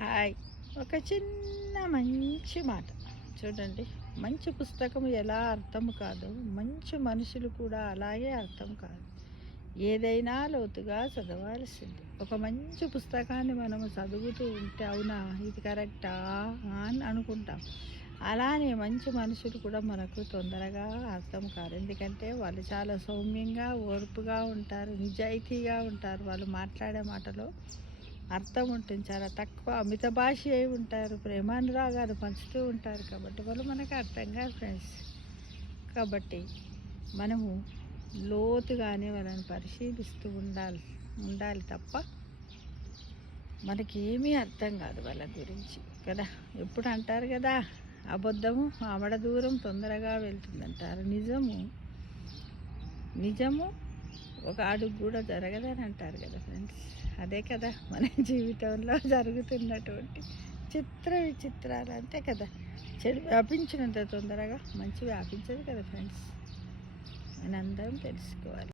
Hi. ఒక చిన్న మంచి మాట చూడండి. మంచి పుస్తకం ఎలా అర్థం కాదో మంచి మనుషులు కూడా అలాగే అర్థం కాదు. ఏదైనా లోతుగా చదవాల్సింది. ఒక మంచి పుస్తకాన్ని మనము చదువుతూ ఉంటే అవునా ఇది కరెక్టా అని అనుకుంటాం. అలానే మంచి మనుషులు కూడా మనకు తొందరగా అర్థం కాదు. ఎందుకంటే వాళ్ళు చాలా సౌమ్యంగా ఓర్పుగా ఉంటారు, నిజాయితీగా ఉంటారు. వాళ్ళు మాట్లాడే మాటలో అర్థం ఉంటుంది. చాలా తక్కువ అమిత భాష అయి ఉంటారు. ప్రేమానురాగాలు పంచుతూ ఉంటారు కాబట్టి వాళ్ళు మనకు అర్థం కాదు ఫ్రెండ్స్. కాబట్టి మనము లోతుగానే వాళ్ళని పరిశీలిస్తూ ఉండాలి ఉండాలి తప్ప మనకేమీ అర్థం కాదు వాళ్ళ గురించి కదా. ఎప్పుడు అంటారు కదా, అబద్ధము ఆమడ దూరం తొందరగా వెళ్తుందంటారు. నిజము నిజము ఒక అడుగు కూడా జరగదని అంటారు కదా ఫ్రెండ్స్. అదే కదా మన జీవితంలో జరుగుతున్నటువంటి చిత్ర విచిత్రాలు అంతే కదా. చెడు వ్యాపించినంత తొందరగా మంచి వ్యాపించదు కదా ఫ్రెండ్స్. అని అందరం తెలుసుకోవాలి.